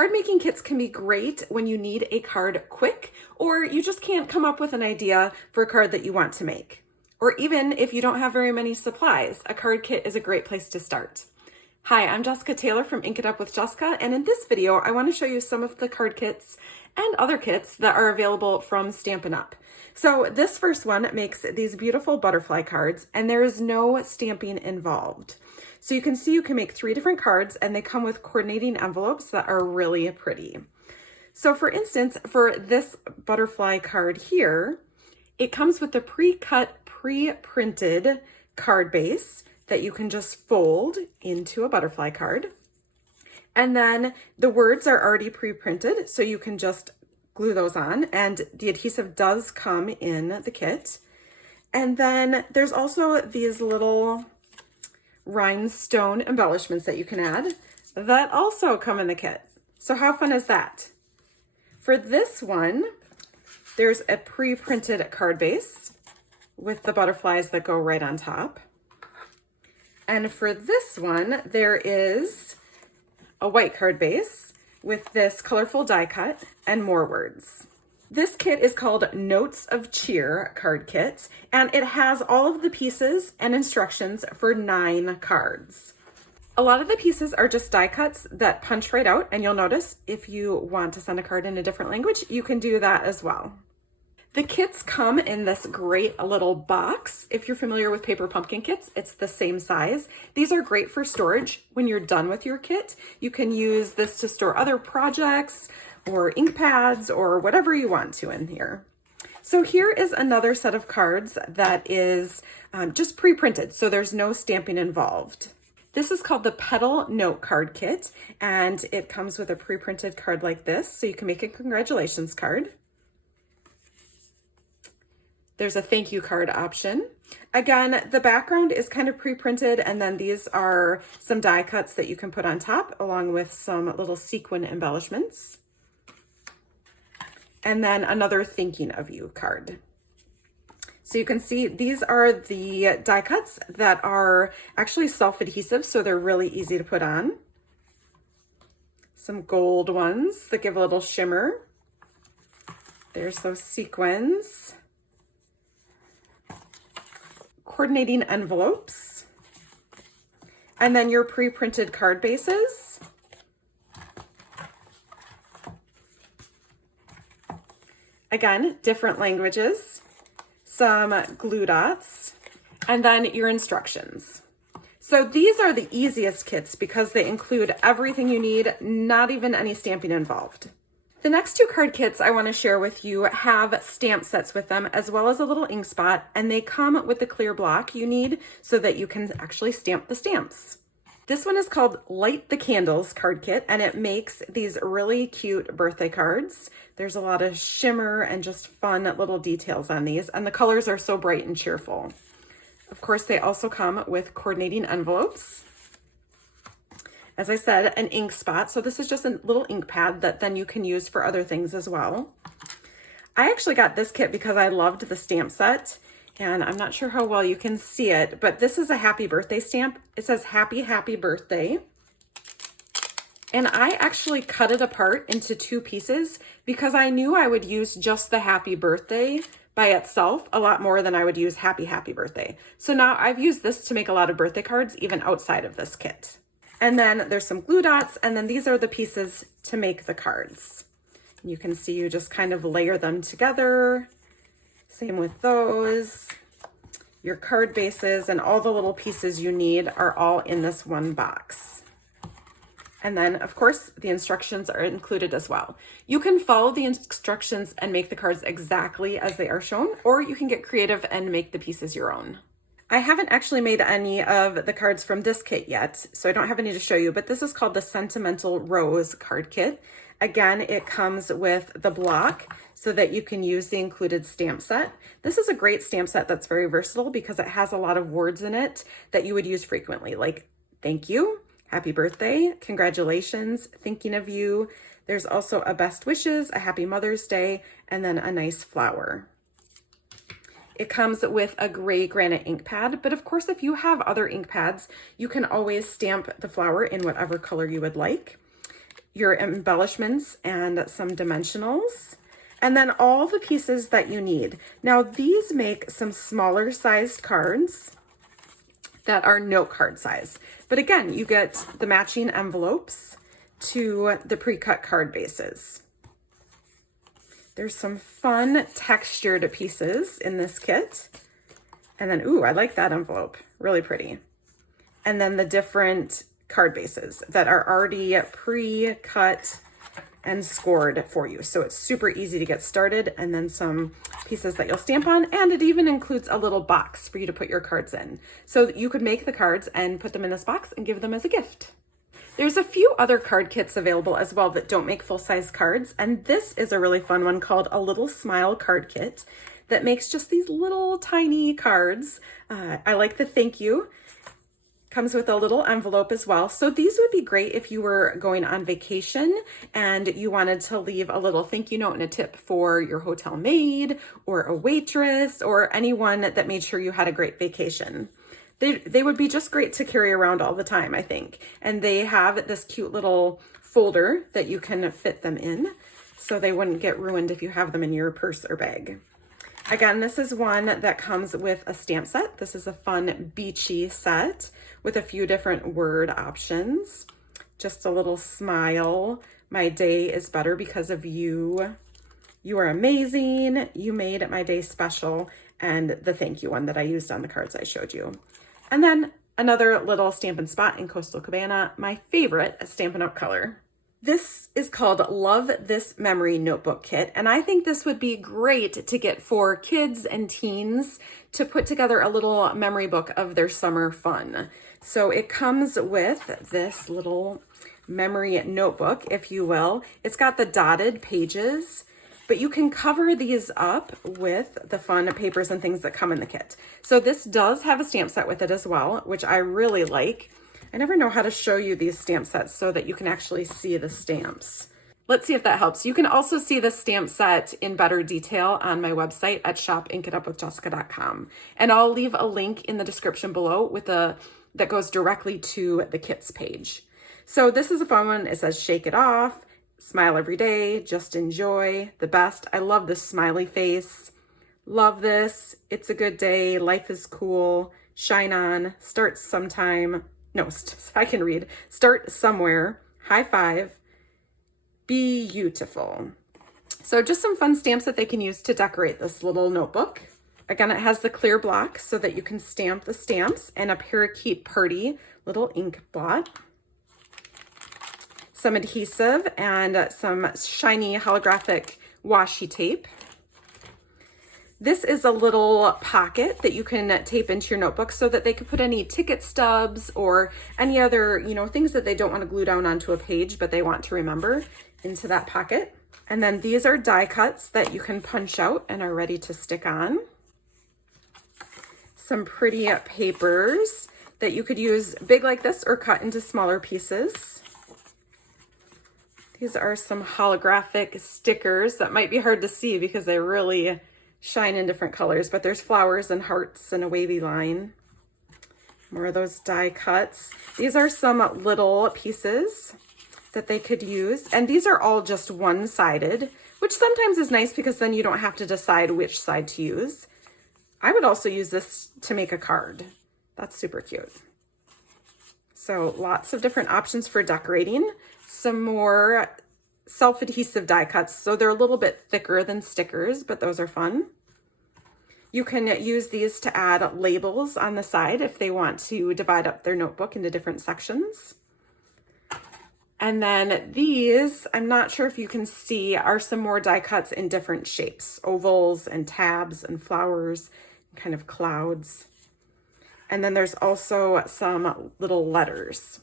Card making kits can be great when you need a card quick, or you just can't come up with an idea for a card that you want to make. Or even if you don't have very many supplies, a card kit is a great place to start. Hi, I'm Jessica Taylor from Ink It Up with Jessica, and in this video, I want to show you some of the card kits and other kits that are available from Stampin' Up. So this first one makes these beautiful butterfly cards, and there is no stamping involved. So you can see you can make 3 different cards, and they come with coordinating envelopes that are really pretty. So for instance, for this butterfly card here, it comes with the pre-cut, pre-printed card base that you can just fold into a butterfly card. And then the words are already pre-printed, so you can just glue those on, and the adhesive does come in the kit. And then there's also these little rhinestone embellishments that you can add that also come in the kit. So how fun is that? For this one, there's a pre-printed card base with the butterflies that go right on top. And for this one, there is a white card base with this colorful die cut and more words. This kit is called Notes of Cheer card kit, and it has all of the pieces and instructions for 9 cards. A lot of the pieces are just die cuts that punch right out, and you'll notice if you want to send a card in a different language, you can do that as well. The kits come in this great little box. If you're familiar with paper pumpkin kits, it's the same size. These are great for storage when you're done with your kit. You can use this to store other projects or ink pads or whatever you want to in here. So here is another set of cards that is just pre-printed, so there's no stamping involved. This is called the Petal Note Card Kit, and it comes with a pre-printed card like this, so you can make a congratulations card. There's a thank you card option. Again, the background is kind of pre-printed, and then these are some die cuts that you can put on top along with some little sequin embellishments. And then another thinking of you card. So you can see these are the die cuts that are actually self-adhesive, so they're really easy to put on. Some gold ones that give a little shimmer. There's those sequins. Coordinating envelopes. And then your pre-printed card bases. Again, different languages, some glue dots, and then your instructions. So these are the easiest kits because they include everything you need, not even any stamping involved. The next 2 card kits I want to share with you have stamp sets with them as well as a little ink spot, and they come with the clear block you need so that you can actually stamp the stamps. This one is called Light the Candles card kit, and it makes these really cute birthday cards. There's a lot of shimmer and just fun little details on these, and the colors are so bright and cheerful. Of course, they also come with coordinating envelopes. As I said, an ink spot. So this is just a little ink pad that then you can use for other things as well. I actually got this kit because I loved the stamp set, and I'm not sure how well you can see it, but this is a happy birthday stamp. It says happy, happy birthday. And I actually cut it apart into 2 pieces because I knew I would use just the happy birthday by itself a lot more than I would use happy, happy birthday. So now I've used this to make a lot of birthday cards even outside of this kit. And then there's some glue dots, and then these are the pieces to make the cards. You can see you just kind of layer them together. Same with those. Your card bases and all the little pieces you need are all in this one box. And then, of course, the instructions are included as well. You can follow the instructions and make the cards exactly as they are shown, or you can get creative and make the pieces your own. I haven't actually made any of the cards from this kit yet, so I don't have any to show you, but this is called the Sentimental Rose card kit. Again, it comes with the block so that you can use the included stamp set. This is a great stamp set that's very versatile because it has a lot of words in it that you would use frequently, like thank you, happy birthday, congratulations, thinking of you. There's also a best wishes, a happy Mother's Day, and then a nice flower. It comes with a gray granite ink pad, but of course, if you have other ink pads, you can always stamp the flower in whatever color you would like. your embellishments and some dimensionals, and then all the pieces that you need. Now these make some smaller sized cards that are note card size. But again, you get the matching envelopes to the pre-cut card bases. There's some fun textured pieces in this kit. And then, ooh, I like that envelope, really pretty. And then the different card bases that are already pre-cut and scored for you. So it's super easy to get started, and then some pieces that you'll stamp on, and it even includes a little box for you to put your cards in. So that you could make the cards and put them in this box and give them as a gift. There's a few other card kits available as well that don't make full-size cards, and this is a really fun one called a Little Smile Card Kit that makes just these little tiny cards. I like the thank you. Comes with a little envelope as well. So these would be great if you were going on vacation and you wanted to leave a little thank you note and a tip for your hotel maid or a waitress or anyone that made sure you had a great vacation. They would be just great to carry around all the time, I think. And they have this cute little folder that you can fit them in, so they wouldn't get ruined if you have them in your purse or bag. Again, this is one that comes with a stamp set. This is a fun beachy set with a few different word options. Just a little smile. My day is better because of you. You are amazing. You made my day special. And the thank you one that I used on the cards I showed you. And then another little Stampin' Spot in Coastal Cabana, my favorite Stampin' Up! Color. This is called Love This Memory Notebook Kit, and I think this would be great to get for kids and teens to put together a little memory book of their summer fun. So it comes with this little memory notebook, if you will. It's got the dotted pages, but you can cover these up with the fun papers and things that come in the kit. So this does have a stamp set with it as well, which I really like. I never know how to show you these stamp sets so that you can actually see the stamps. Let's see if that helps. You can also see the stamp set in better detail on my website at shopinkitupwithjessica.com. And I'll leave a link in the description below that goes directly to the kits page. So this is a fun one. It says shake it off, smile every day, just enjoy, the best. I love this smiley face. Love this. It's a good day. Life is cool. Shine on. Start sometime. No, I can read. Start somewhere. High five. Beautiful. So just some fun stamps that they can use to decorate this little notebook. Again, it has the clear block so that you can stamp the stamps, and a parakeet purdy little ink blot. Some adhesive and some shiny holographic washi tape. This is a little pocket that you can tape into your notebook so that they could put any ticket stubs or any other, things that they don't want to glue down onto a page, but they want to remember, into that pocket. And then these are die cuts that you can punch out and are ready to stick on. Some pretty papers that you could use big like this or cut into smaller pieces. These are some holographic stickers that might be hard to see because they really shine in different colors, but there's flowers and hearts and a wavy line. More of those die cuts. These are some little pieces that they could use, and these are all just one-sided, which sometimes is nice because then you don't have to decide which side to use. I would also use this to make a card. That's super cute. So lots of different options for decorating. Some more self-adhesive die cuts, so they're a little bit thicker than stickers, but those are fun. You can use these to add labels on the side if they want to divide up their notebook into different sections. And then these, I'm not sure if you can see, are some more die cuts in different shapes, ovals and tabs and flowers, kind of clouds. And then there's also some little letters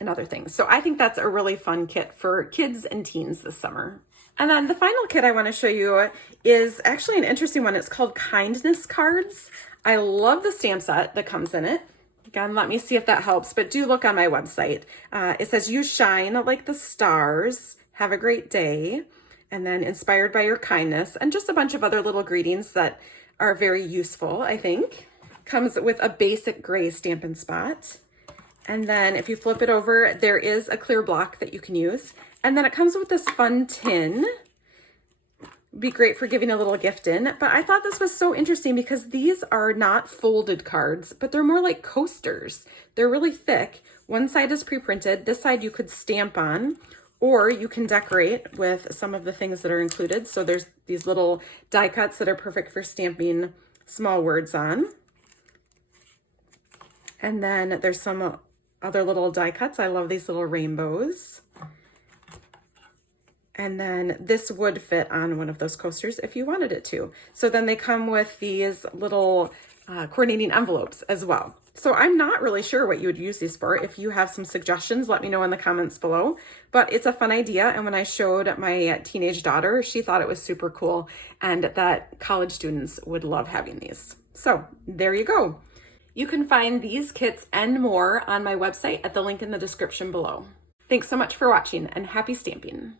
and other things. So I think that's a really fun kit for kids and teens this summer. And then the final kit I want to show you is actually an interesting one. It's called Kindness Cards. I love the stamp set that comes in it. Again, let me see if that helps, but do look on my website. It says, you shine like the stars, have a great day, and then inspired by your kindness, and just a bunch of other little greetings that are very useful, I think. Comes with a basic gray Stampin' Spot. And then if you flip it over, there is a clear block that you can use. And then it comes with this fun tin. Be great for giving a little gift in. But I thought this was so interesting because these are not folded cards, but they're more like coasters. They're really thick. One side is pre-printed. This side you could stamp on, or you can decorate with some of the things that are included. So there's these little die cuts that are perfect for stamping small words on. And then there's some other little die cuts. I love these little rainbows. And then this would fit on one of those coasters if you wanted it to. So then they come with these little coordinating envelopes as well. So I'm not really sure what you would use these for. If you have some suggestions, let me know in the comments below. But it's a fun idea. And when I showed my teenage daughter, she thought it was super cool and that college students would love having these. So there you go. You can find these kits and more on my website at the link in the description below. Thanks so much for watching and happy stamping.